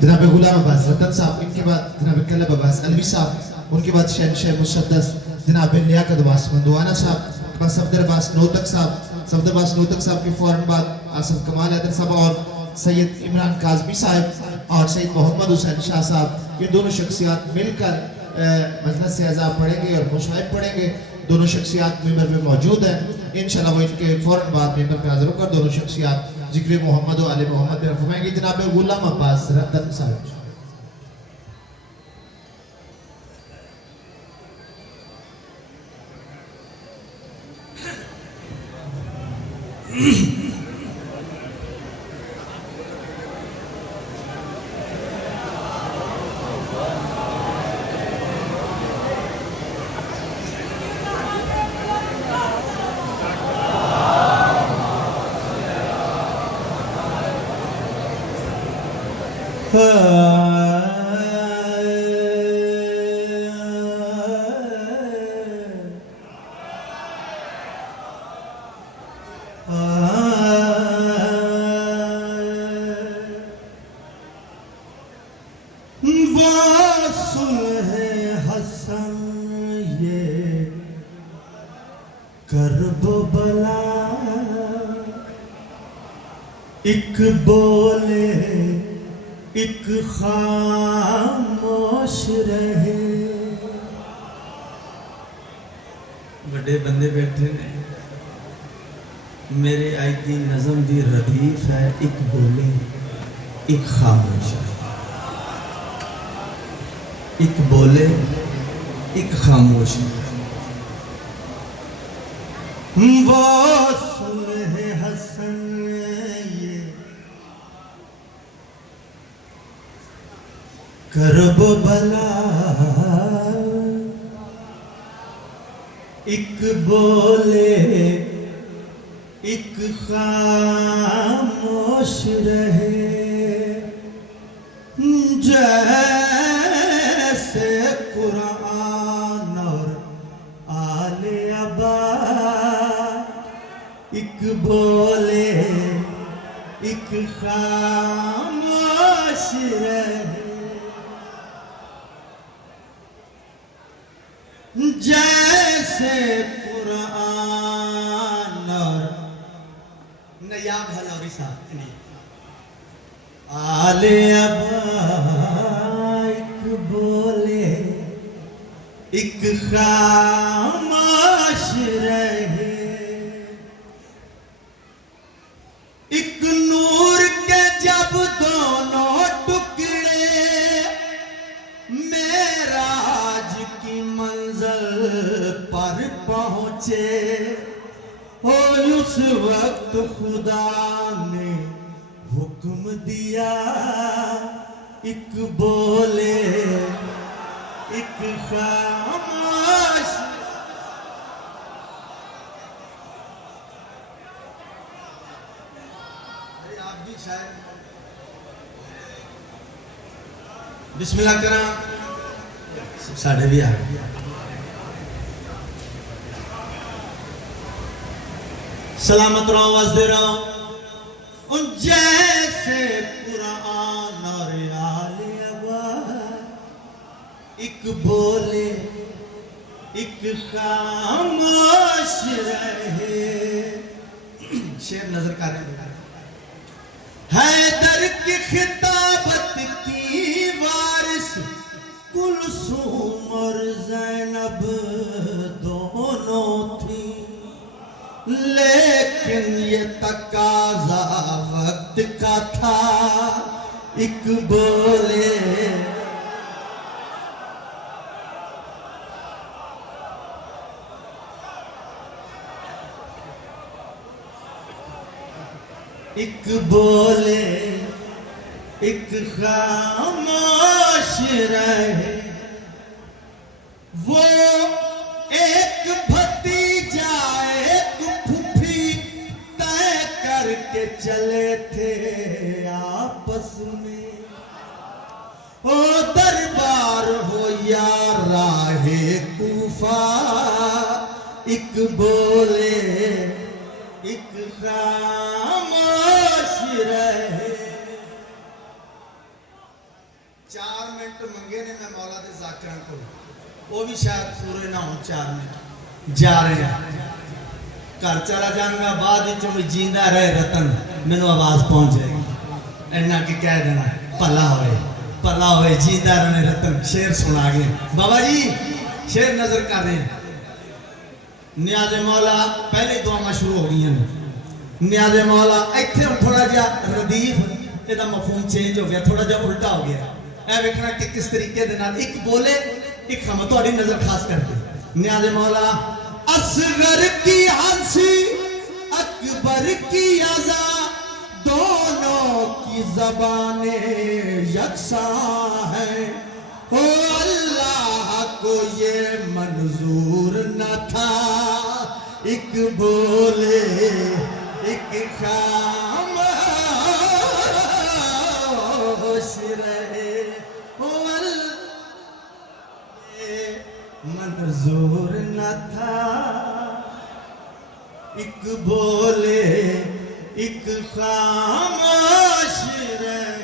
जनाब गुलाम अब्बास रतन साहब, इनके बाद जनाब कलब अब्बास अलवी साहब, उनके बाद शहनशाह मुसद्दस जनाब लियाकत अब्बास मंदवाना साहब, बस सफदर अब्बास नौतक साहब के फौरन बाद आसफ कमाल हैदर साहब और सैयद इमरान काजमी साहब और सैयद मोहम्मद हुसैन शाह साहब, ये दोनों शख्सियात मिलकर मजलिस से आज़ाद पढ़ेंगे और मुशाहिद पढ़ेंगे। दोनों शख्सियात मेंबर पे मौजूद हैं, इंशाल्लाह वो इनके फौरन बाद मेंबर पे हाजिर होकर दोनों शख्सियात जिक्र मोहम्मद और आले मोहम्मद में फरमाएंगे। जनाब गुलाम अब्बास रतन साहब। एक बोले एक खामोश रहे। बड़े बंदे बैठे ने, मेरे आई दी नज़म दी रदीफ है, एक बोले एक खामोश रहे, एक बोले एक खामोश रहे। वो सुलह हसन करब भला, एक बोले एक खामोश रहे। जैसे कुरान और आले अबा, एक बोले एक खामोश रहे। जैसे कुरान और नयाब हलौरी साहब आले अबाइक बोले एक खामोश रहे। एक नूर के जब दोनों टुकड़े मेराज की मंजिल पर पहुंचे, हो उस वक्त खुदा ने हुक्म दिया, एक बोले एक खामोश। आप भी शायद बिस्मिल्लाह करा, साढ़े भी आ सलामत रहो, वजदे रहो। जैसे कुरान और आले अबा, एक बोले एक खामोश रहे। शेर नजर कर रहे हैं। हैदर की खिताबत की वारिस कुलसूम और ज़ैनब दोनों थी, लेकिन ये तकाजा वक्त का था, एक बोले एक बोले एक खामोश रहे। वो एक भतीजा एक फूफी तय करके चले थे आपस में, ओ दरबार हो या राहे कूफा, एक बोले एक खामोश रहे। 4 मिनट मंगे ने मैं मौला दे जाकिरां को, वो भी शायद पूरे ना हो। 4 मिनट जा रहे हैं, घर चला जाऊंगा, बाद में जींदा रहे रतन, मैनू आवाज पहुंच जाएगी, इन्ना की कह देना भला होए जींदा रहे रतन। शेर सुना गए बाबा जी, शेर नजर कर रहे हैं। नियाज़े मौला पहले दुआवां शुरू हो गई हैं। नियाज़े मौला इत्थे हुण थोड़ा जिहा रदीफ इहदा मफहूम चेंज हो गया, थोड़ा जिहा उल्टा हो गया। ए वेखना कि किस तरीके दे नाल एक बोले एक खम, तुहाडी नजर खास करके नियाज़े मौला असगर की हंसी अकबर की अज़ा, दोनों की ज़बाने यकसां है। हो अल्लाह को ये मंजूर न था, एक बोले एक खामोश रहे। हो मंजूर न था, एक बोले एक खामोश रहे।